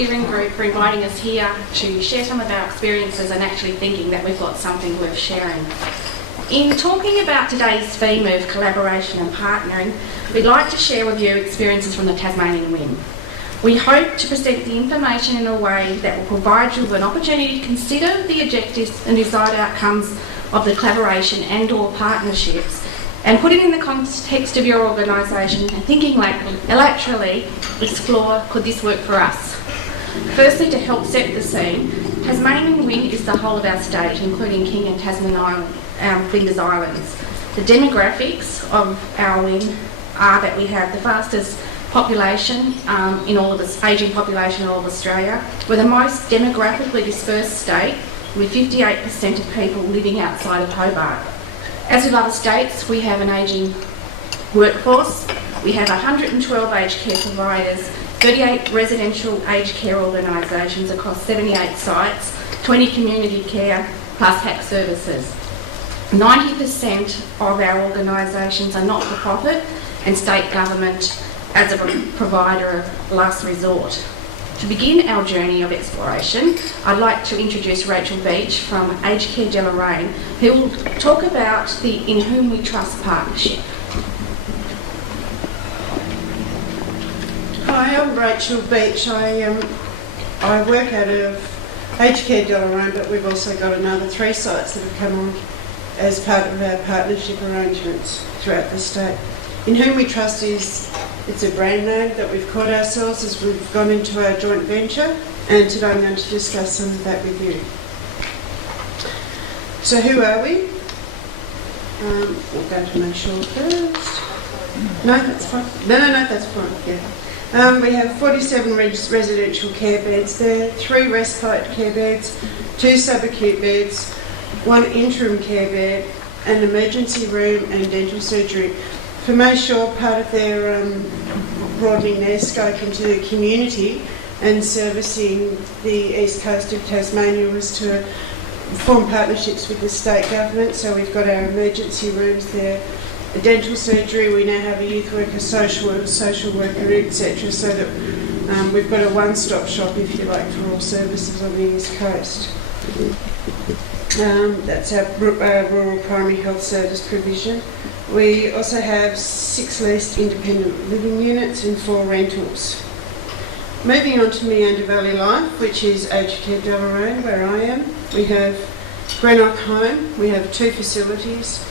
steering group for inviting us here to share some of our experiences and actually thinking that we've got something worth sharing. In talking about today's theme of collaboration and partnering, we'd like to share with you experiences from the Tasmanian Win. We hope to present the information in a way that will provide you with an opportunity to consider the objectives and desired outcomes of the collaboration and/or partnerships, and put it in the context of your organisation and thinking laterally, explore, could this work for us? Firstly, to help set the scene, Tasmanian Win is the whole of our state, including King and Tasman Island, Flinders Islands. The demographics of our win are that we have the fastest population in all of this, ageing population in all of Australia. We're the most demographically dispersed state, with 58% of people living outside of Hobart. As with other states, we have an ageing workforce. We have 112 aged care providers, 38 residential aged care organisations across 78 sites, 20 community care plus HAC services. 90% of our organisations are not-for-profit and state government as a provider of last resort. To begin our journey of exploration, I'd like to introduce Rachael from Aged Care Deloraine, who will talk about the In Whom We Trust partnership. Hi, I'm Rachael. I work out of Aged Care Deloraine, but we've also got another 3 sites that have come on as part of our partnership arrangements throughout the state. In Whom We Trust it's a brand name that we've called ourselves as we've gone into our joint venture, and today I'm going to discuss some of that with you. So who are we? We'll go to my show first. No, that's fine. No, that's fine, yeah. We have 47 residential care beds there, 3 respite care beds, 2 subacute beds, 1 interim care bed, an emergency room and dental surgery. For Mayshore, part of their broadening their scope into the community and servicing the east coast of Tasmania was to form partnerships with the state government. So we've got our emergency rooms there, a dental surgery, we now have a youth worker, social worker, etc. So that we've got a one-stop shop, if you like, for all services on the east coast. That's our rural primary health service provision. We also have 6 leased independent living units and 4 rentals. Moving on to Meander Valley Life, which is Aged Care Deloraine, where I am. We have Greenock Home, we have 2 facilities.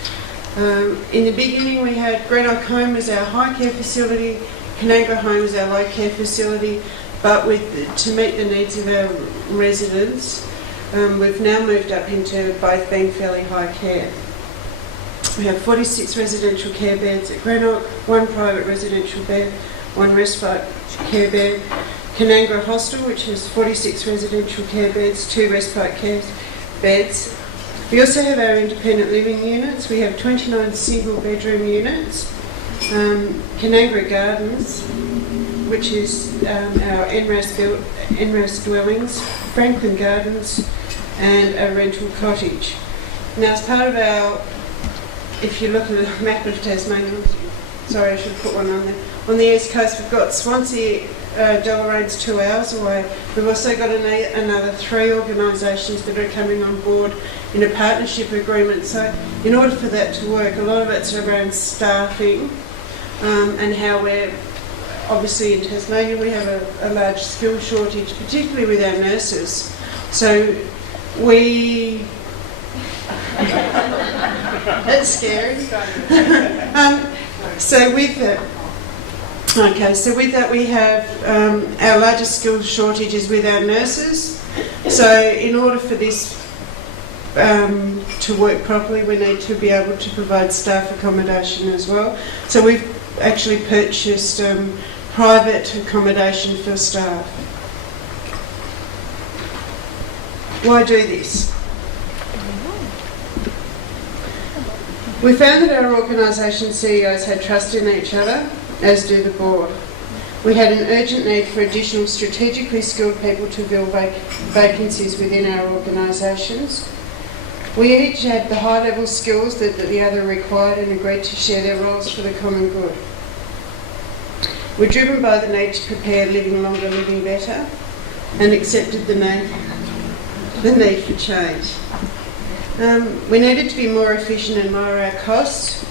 In the beginning we had Greenock Home as our high care facility, Canangra Home as our low care facility, but to meet the needs of our residents, we've now moved up into both being fairly high care. We have 46 residential care beds at Greenock, 1 private residential bed, 1 respite care bed. Canangra Hostel, which has 46 residential care beds, 2 respite care beds. We also have our independent living units. We have 29 single bedroom units. Canangra Gardens, which is our NRAS dwellings, Franklin Gardens, and a rental cottage. Now, as part of our, if you look at the map of Tasmania, sorry, I should put one on there. On the east coast, we've got Swansea, Deloraine's 2 hours away. We've also got another 3 organisations that are coming on board in a partnership agreement. So in order for that to work, a lot of it's around staffing and how we're, obviously in Tasmania we have a large skill shortage, particularly with our nurses. So we... That's scary. So with that we have our largest skill shortage is with our nurses. So in order for this to work properly, we need to be able to provide staff accommodation as well. So we've actually purchased private accommodation for staff. Why do this? We found that our organisation CEOs had trust in each other, as do the board. We had an urgent need for additional strategically skilled people to fill vacancies within our organisations. We each had the high-level skills that the other required and agreed to share their roles for the common good. We're driven by the need to prepare living longer, living better. and accepted the need for change. We needed to be more efficient and lower our costs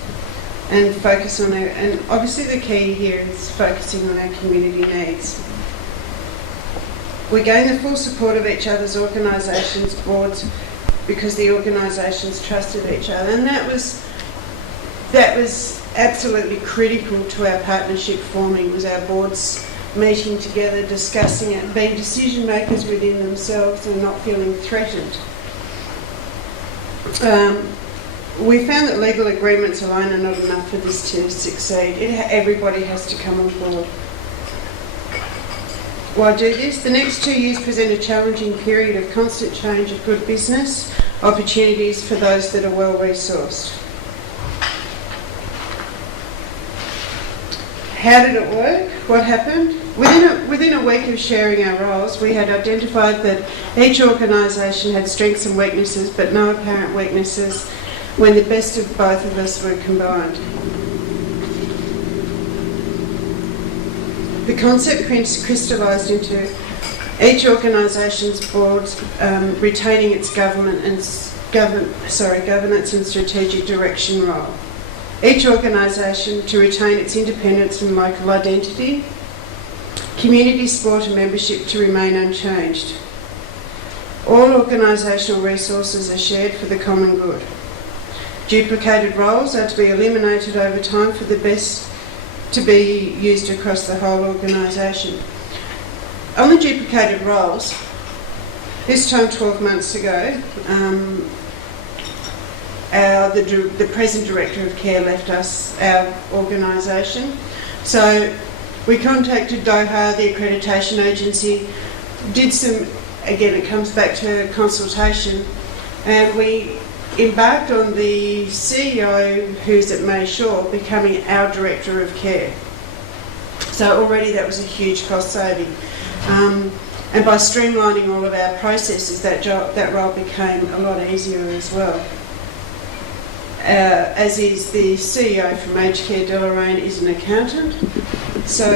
and focus on and obviously the key here is focusing on our community needs. We gained the full support of each other's organisations, boards, because the organisations trusted each other, and that was absolutely critical to our partnership forming, was our boards meeting together, discussing it, being decision makers within themselves and not feeling threatened. We found that legal agreements alone are not enough for this to succeed. Everybody has to come on board. Why do this? The next 2 years present a challenging period of constant change of good business opportunities for those that are well resourced. How did it work? What happened? Within a week of sharing our roles, we had identified that each organisation had strengths and weaknesses, but no apparent weaknesses when the best of both of us were combined. The concept crystallised into each organisation's board retaining its governance and strategic direction role. Each organisation to retain its independence and local identity, community support and membership to remain unchanged. All organisational resources are shared for the common good. Duplicated roles are to be eliminated over time for the best to be used across the whole organisation. On the duplicated roles, this time 12 months ago, the present Director of Care left us, our organisation. So we contacted Doha, the accreditation agency, did some, again it comes back to consultation, and we embarked on the CEO, who's at Mayshore, becoming our Director of Care. So already that was a huge cost saving. And by streamlining all of our processes, that role became a lot easier as well. As is the CEO from Aged Care Deloraine is an accountant, so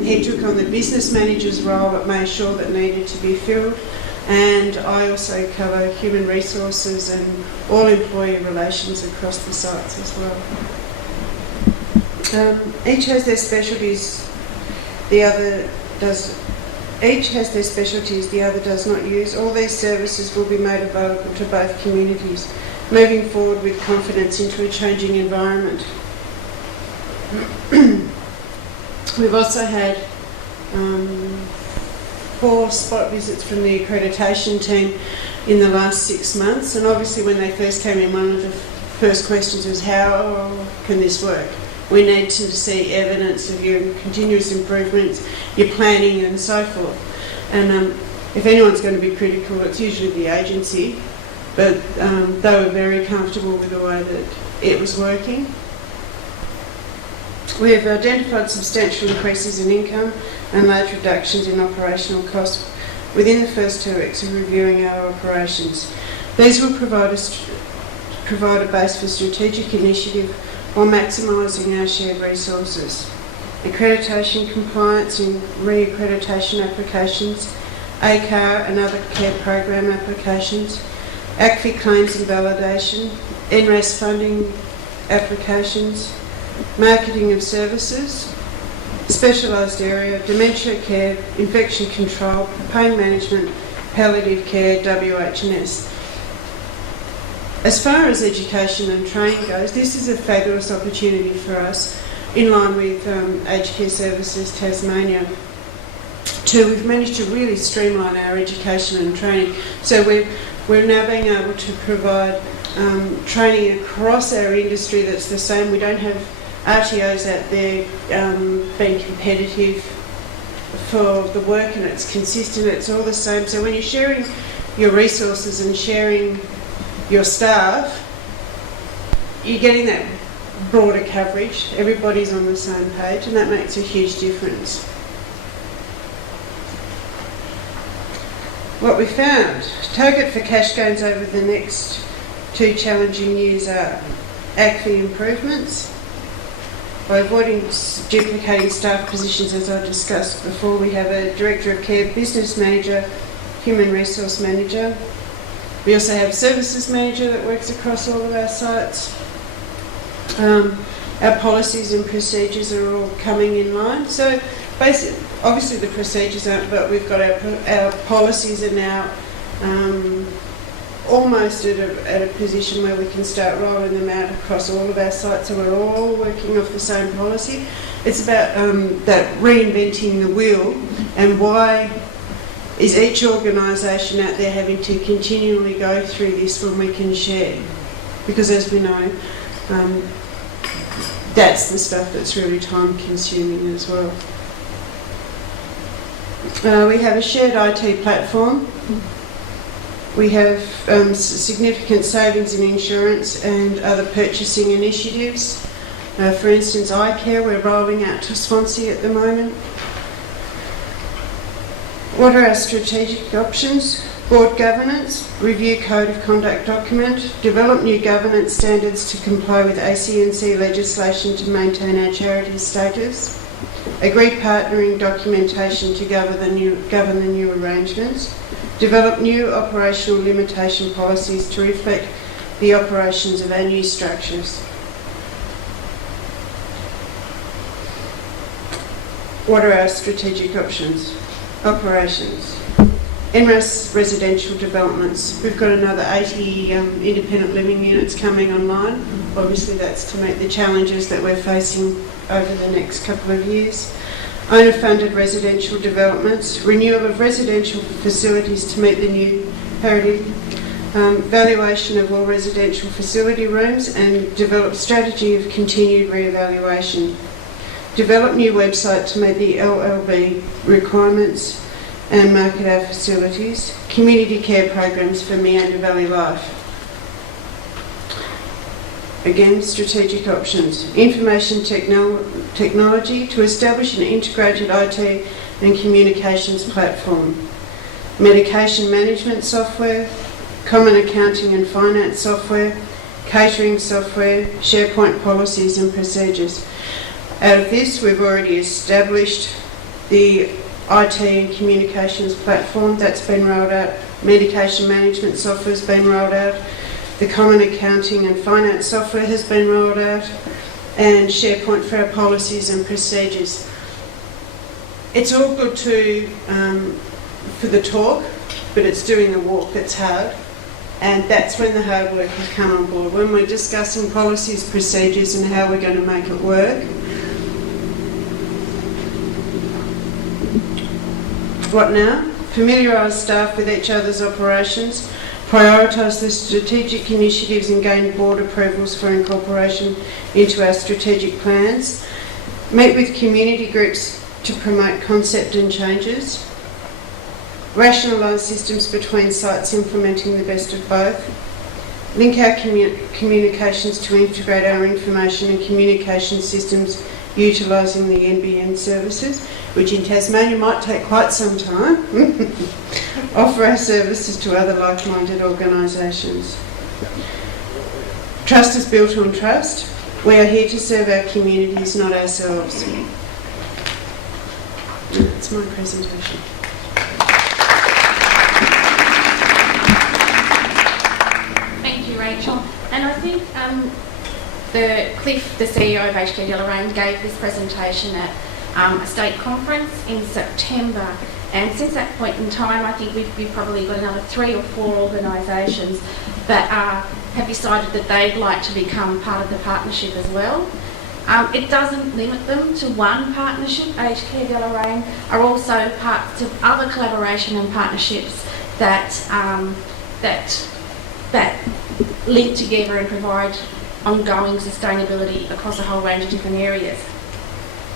he took on the business manager's role at Mayshore that needed to be filled, and I also cover human resources and all employee relations across the sites as well. Each has their specialties, the other does. Each has their specialties, the other does not use. All these services will be made available to both communities, moving forward with confidence into a changing environment. We've also had 4 spot visits from the accreditation team in the last 6 months, and obviously when they first came in, one of the first questions was, how can this work? We need to see evidence of your continuous improvements, your planning and so forth. And if anyone's going to be critical, it's usually the agency, but they were very comfortable with the way that it was working. We have identified substantial increases in income and large reductions in operational costs within the first 2 weeks of reviewing our operations. These will provide a base for strategic initiative while maximising our shared resources. Accreditation compliance in re-accreditation applications, ACAR and other care program applications, ACFI claims and validation, NRAS funding applications, marketing of services, specialised area, dementia care, infection control, pain management, palliative care, WH&S. As far as education and training goes, this is a fabulous opportunity for us, in line with Aged Care Services Tasmania. We've managed to really streamline our education and training. So we're now being able to provide training across our industry that's the same. We don't have RTOs out there being competitive for the work, and it's consistent, it's all the same. So when you're sharing your resources and sharing your staff, you're getting that broader coverage, everybody's on the same page, and that makes a huge difference. What we found, target for cash gains over the next 2 challenging years are ACFI improvements, By avoiding duplicating staff positions, as I discussed before, we have a Director of Care, Business Manager, Human Resource Manager. We also have Services Manager that works across all of our sites. Our policies and procedures are all coming in line. So basically, obviously the procedures aren't, but we've got our policies are now almost at a position where we can start rolling them out across all of our sites, so we're all working off the same policy. It's about that reinventing the wheel, and why is each organisation out there having to continually go through this when we can share? Because as we know, that's the stuff that's really time consuming as well. We have a shared IT platform. We have significant savings in insurance and other purchasing initiatives. For instance, eye care, we're rolling out to Swansea at the moment. What are our strategic options? Board governance, review code of conduct document, develop new governance standards to comply with ACNC legislation to maintain our charity status, agree partnering documentation to govern the new arrangements, develop new operational limitation policies to reflect the operations of our new structures. What are our strategic options? Operations. NRAS residential developments. We've got another 80 independent living units coming online. Obviously that's to meet the challenges that we're facing over the next couple of years. Owner-funded residential developments, renewal of residential facilities to meet the new paradigm, valuation of all residential facility rooms, and develop strategy of continued re-evaluation. Develop new website to meet the LLB requirements and market our facilities. Community care programs for Meander Valley Life. Again, strategic options. Information technology to establish an integrated IT and communications platform. Medication management software, common accounting and finance software, catering software, SharePoint policies and procedures. Out of this, we've already established the IT and communications platform that's been rolled out. Medication management software has been rolled out. The common accounting and finance software has been rolled out, and SharePoint for our policies and procedures. It's all good for the talk, but it's doing the walk that's hard, and that's when the hard work has come on board. When we're discussing policies, procedures and how we're going to make it work. What now? Familiarise staff with each other's operations, prioritise the strategic initiatives and gain board approvals for incorporation into our strategic plans, meet with community groups to promote concept and changes, rationalise systems between sites implementing the best of both, link our communications to integrate our information and communication systems utilising the NBN services, which in Tasmania might take quite some time, offer our services to other like-minded organisations. Trust is built on trust. We are here to serve our communities, not ourselves. That's my presentation. Thank you, Rachel. And I think Cliff, the CEO of HK Deloraine, gave this presentation at a state conference in September, and since that point in time I think we've probably got another 3 or 4 organisations that have decided that they'd like to become part of the partnership as well. It doesn't limit them to one partnership. Aged Care Deloraine are also parts of other collaboration and partnerships that link together and provide ongoing sustainability across a whole range of different areas.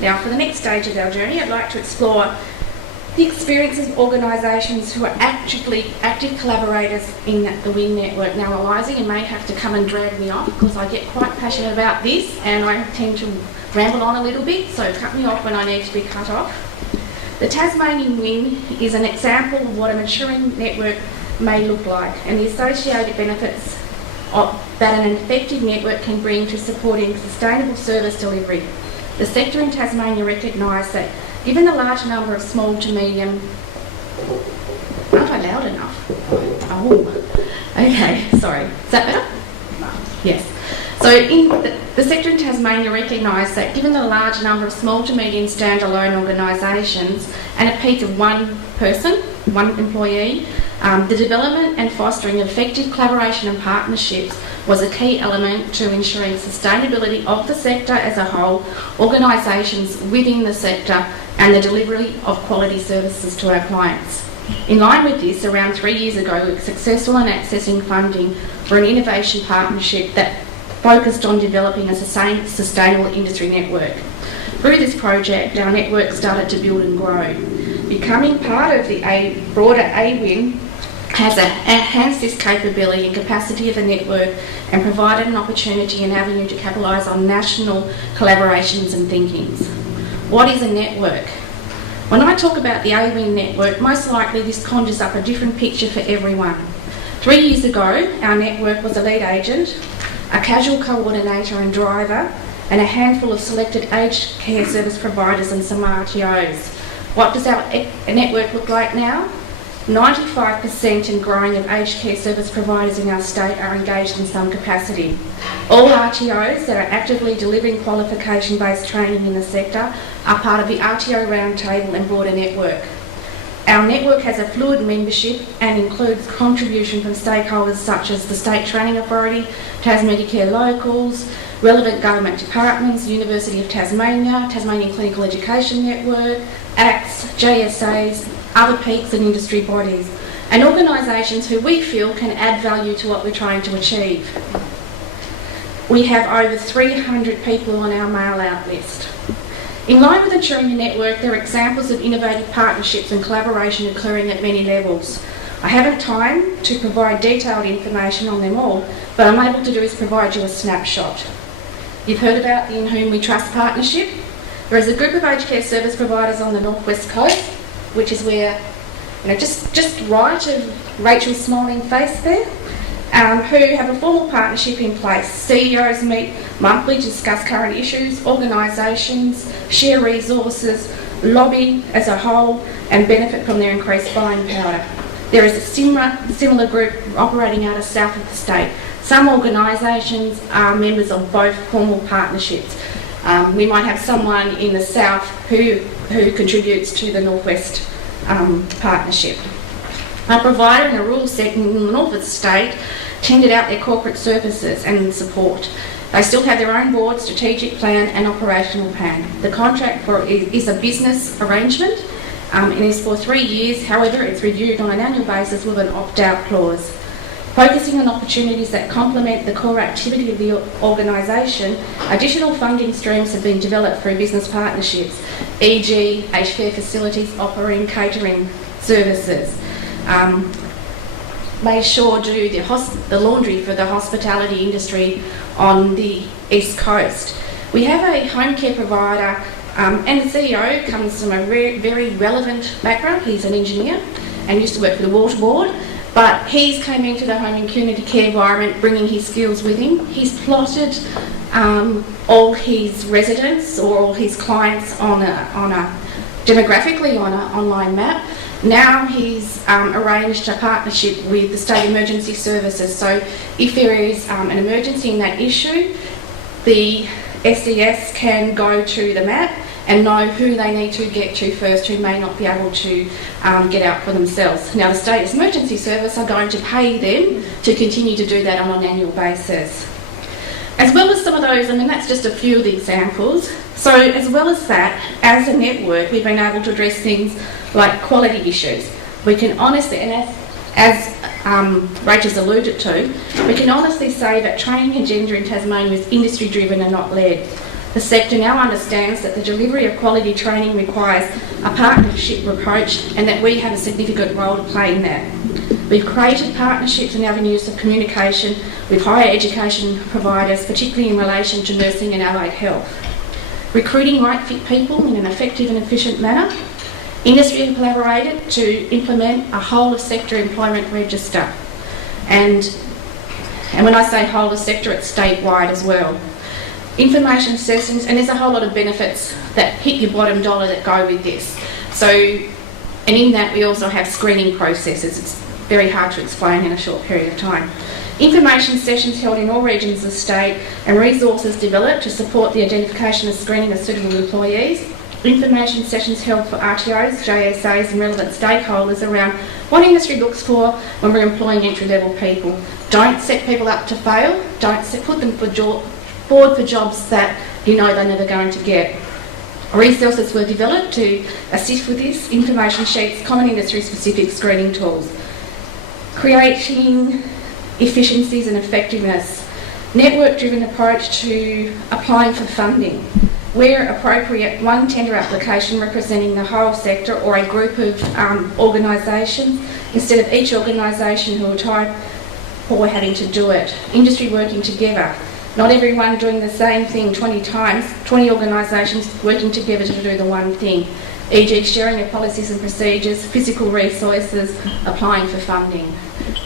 Now, for the next stage of our journey, I'd like to explore the experiences of organisations who are active collaborators in the WIN network. Now, Eliza, you may have to come and drag me off because I get quite passionate about this and I tend to ramble on a little bit, so cut me off when I need to be cut off. The Tasmanian WIN is an example of what a maturing network may look like and the associated benefits that an effective network can bring to supporting sustainable service delivery. the sector in Tasmania recognised that given the large number of small to medium... Aren't I loud enough? Oh, okay, sorry. Is that better? Yes. So the sector in Tasmania recognised that given the large number of small to medium standalone organisations and a peak of one person, one employee, the development and fostering effective collaboration and partnerships was a key element to ensuring sustainability of the sector as a whole, organisations within the sector and the delivery of quality services to our clients. In line with this, around 3 years ago, we were successful in accessing funding for an innovation partnership that focused on developing a sustainable industry network. Through this project, our network started to build and grow. Becoming part of the broader AWIN has enhanced this capability and capacity of the network and provided an opportunity and avenue to capitalise on national collaborations and thinkings. What is a network? When I talk about the AWIN network, most likely this conjures up a different picture for everyone. 3 years ago, our network was a lead agent, a casual coordinator and driver, and a handful of selected aged care service providers and some RTOs. What does our network look like now? 95% and growing of aged care service providers in our state are engaged in some capacity. All RTOs that are actively delivering qualification-based training in the sector are part of the RTO Roundtable and broader network. Our network has a fluid membership and includes contribution from stakeholders such as the State Training Authority, Tasmania Care Locals, relevant government departments, University of Tasmania, Tasmanian Clinical Education Network, ACTS, JSAs, other peaks and industry bodies, and organisations who we feel can add value to what we're trying to achieve. We have over 300 people on our mail out list. In line with ensuring the network, there are examples of innovative partnerships and collaboration occurring at many levels. I haven't time to provide detailed information on them all, but I'm able to do is provide you a snapshot. You've heard about the In Whom We Trust partnership. There is a group of aged care service providers on the northwest coast, which is where, just right of Rachael's smiling face there, who have a formal partnership in place. CEOs meet monthly to discuss current issues, organisations, share resources, lobby as a whole, and benefit from their increased buying power. There is a similar group operating out of south of the state. Some organisations are members of both formal partnerships. We might have someone in the south who contributes to the northwest partnership. A provider in a rural setting in the north of the state tendered out their corporate services and support. They still have their own board, strategic plan and operational plan. The contract is a business arrangement and is for 3 years. However, it's reviewed on an annual basis with an opt-out clause. Focusing on opportunities that complement the core activity of the organisation, additional funding streams have been developed through business partnerships, e.g. aged care facilities offering catering services. May sure do the laundry for the hospitality industry on the East Coast. We have a home care provider and the CEO comes from a very relevant background. He's an engineer and used to work for the Water Board, but he's came into the home and community care environment bringing his skills with him. He's plotted all his residents or all his clients demographically on an online map. Now he's arranged a partnership with the State Emergency Services, so if there is an emergency in that issue, the SES can go to the map and know who they need to get to first, who may not be able to get out for themselves. Now the State Emergency Service are going to pay them to continue to do that on an annual basis. As well as some of those, that's just a few of the examples. So as well as that, as a network, we've been able to address things like quality issues. We can honestly, and as Rachel's alluded to, we can honestly say that training agenda in Tasmania is industry driven and not led. The sector now understands that the delivery of quality training requires a partnership approach and that we have a significant role to play in that. We've created partnerships and avenues of communication with higher education providers, particularly in relation to nursing and allied health. Recruiting right fit people in an effective and efficient manner. Industry have collaborated to implement a whole of sector employment register. And when I say whole of sector, it's statewide as well. information sessions, and there's a whole lot of benefits that hit your bottom dollar that go with this. So, and in that we also have screening processes. It's very hard to explain in a short period of time. Information sessions held in all regions of the state and resources developed to support the identification and screening of suitable employees. Information sessions held for RTOs, JSAs and relevant stakeholders around what industry looks for when we're employing entry-level people. Don't set people up to fail. Don't put them forward for jobs that you know they're never going to get. Resources were developed to assist with this: information sheets, common industry-specific screening tools. Creating efficiencies and effectiveness. Network-driven approach to applying for funding. Where appropriate, one tender application representing the whole sector or a group of organisations instead of each organisation who will type or having to do it. Industry working together. Not everyone doing the same thing 20 times, 20 organisations working together to do the one thing, e.g. sharing of policies and procedures, physical resources, applying for funding.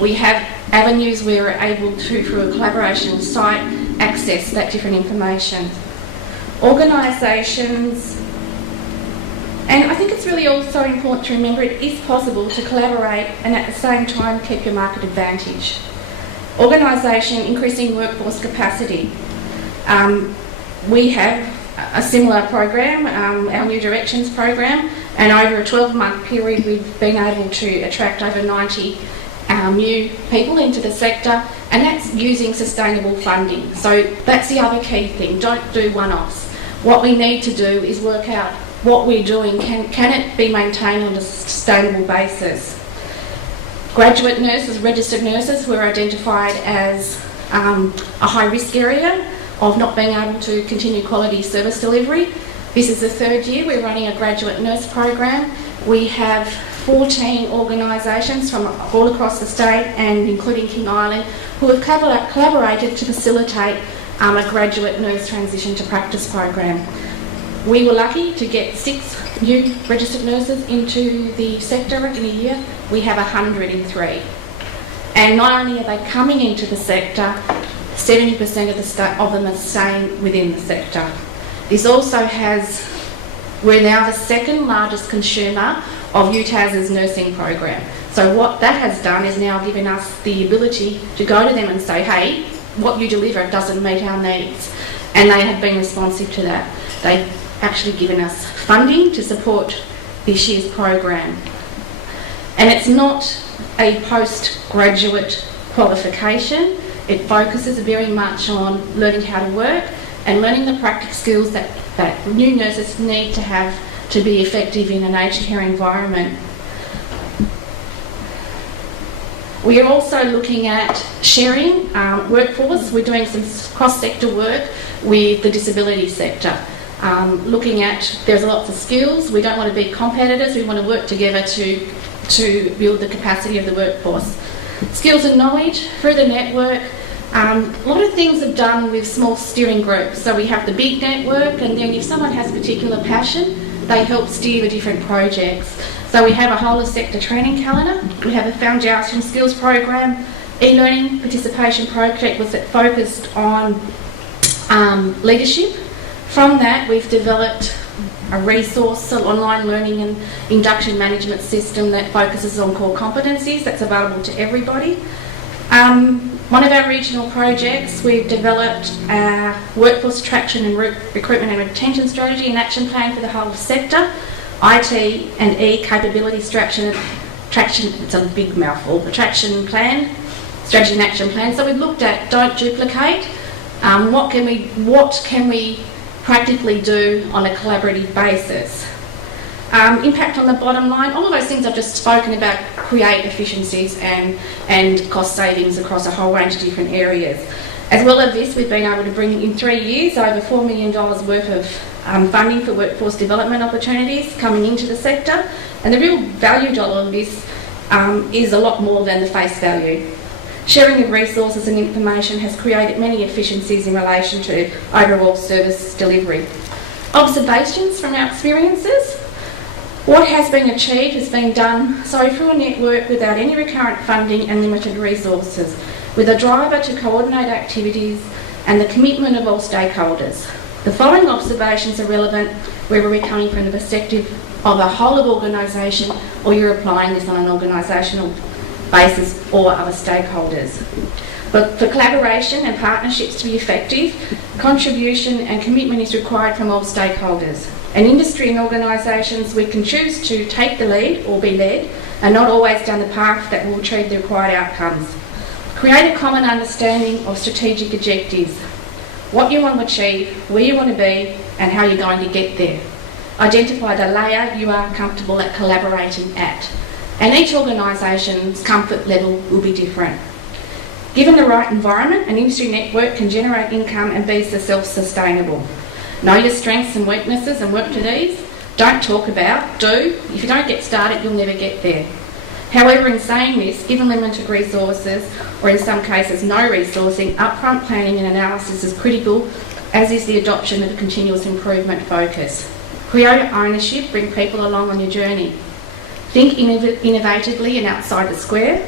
We have avenues where we're able to, through a collaboration site, access that different information. Organisations, and I think it's really also important to remember it is possible to collaborate and at the same time keep your market advantage. Organisation increasing workforce capacity. We have a similar program, our New Directions program, and over a 12-month period we've been able to attract over 90 new people into the sector, and that's using sustainable funding. So that's the other key thing. Don't do one-offs. What we need to do is work out what we're doing. Can it be maintained on a sustainable basis? Graduate nurses, registered nurses, were identified as a high-risk area of not being able to continue quality service delivery. This is the third year we're running a graduate nurse program. We have 14 organisations from all across the state and including King Island who have collaborated to facilitate a graduate nurse transition to practice program. We were lucky to get 6 new registered nurses into the sector in a year. We have 100 in 3. And not only are they coming into the sector, 70% of them are staying within the sector. This also has, we're now the second largest consumer of UTAS's nursing program. So what that has done is now given us the ability to go to them and say, hey, what you deliver doesn't meet our needs. And they have been responsive to that. They've actually given us funding to support this year's program. And it's not a postgraduate qualification. It focuses very much on learning how to work and learning the practical skills that new nurses need to have to be effective in an aged care environment. We are also looking at sharing workforce. We're doing some cross-sector work with the disability sector. Looking at, there's lots of skills. We don't want to be competitors. We want to work together to build the capacity of the workforce. Skills and knowledge through the network. A lot of things are done with small steering groups. So we have the big network, and then if someone has a particular passion, they help steer the different projects. So we have a whole of sector training calendar. We have a foundation skills program, e-learning participation project was focused on leadership. From that, we've developed a resource, an online learning and induction management system that focuses on core competencies that's available to everybody. One of our regional projects, we've developed a workforce attraction and recruitment and retention strategy and action plan for the whole sector. IT and E capability traction, it's a big mouthful, attraction plan, strategy and action plan. So we've looked at don't duplicate, what can we practically do on a collaborative basis. Impact on the bottom line, all of those things I've just spoken about create efficiencies and cost savings across a whole range of different areas. As well as this, we've been able to bring in 3 years over $4 million worth of funding for workforce development opportunities coming into the sector, and the real value dollar of this is a lot more than the face value. Sharing of resources and information has created many efficiencies in relation to overall service delivery. Observations from our experiences. What has been achieved has been done through a network without any recurrent funding and limited resources, with a driver to coordinate activities, and the commitment of all stakeholders. The following observations are relevant whether we're coming from the perspective of a whole of organisation or you're applying this on an organisational basis or other stakeholders. But for collaboration and partnerships to be effective, contribution and commitment is required from all stakeholders. In industry and organisations, we can choose to take the lead or be led and not always down the path that will achieve the required outcomes. Create a common understanding of strategic objectives, what you want to achieve, where you want to be and how you're going to get there. Identify the layer you are comfortable at collaborating at. And each organisation's comfort level will be different. Given the right environment, an industry network can generate income and be self-sustainable. Know your strengths and weaknesses and work to these. Don't talk about, do. If you don't get started, you'll never get there. However, in saying this, given limited resources, or in some cases no resourcing, upfront planning and analysis is critical, as is the adoption of a continuous improvement focus. Create ownership, bring people along on your journey. Think innovatively and outside the square.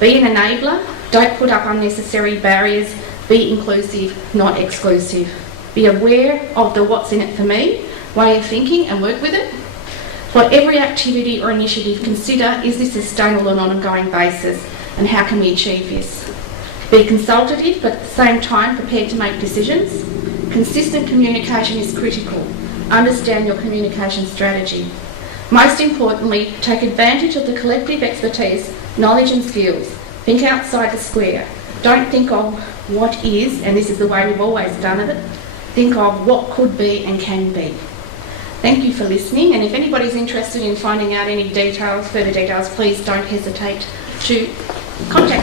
Be an enabler. Don't put up unnecessary barriers. Be inclusive, not exclusive. Be aware of the what's in it for me way of thinking and work with it. For every activity or initiative, consider, is this sustainable on an ongoing basis and how can we achieve this? Be consultative but at the same time prepared to make decisions. Consistent communication is critical. Understand your communication strategy. Most importantly, take advantage of the collective expertise, knowledge and skills. Think outside the square. Don't think of what is, and this is the way we've always done it. Think of what could be and can be. Thank you for listening, and if anybody's interested in finding out any details, further details, please don't hesitate to contact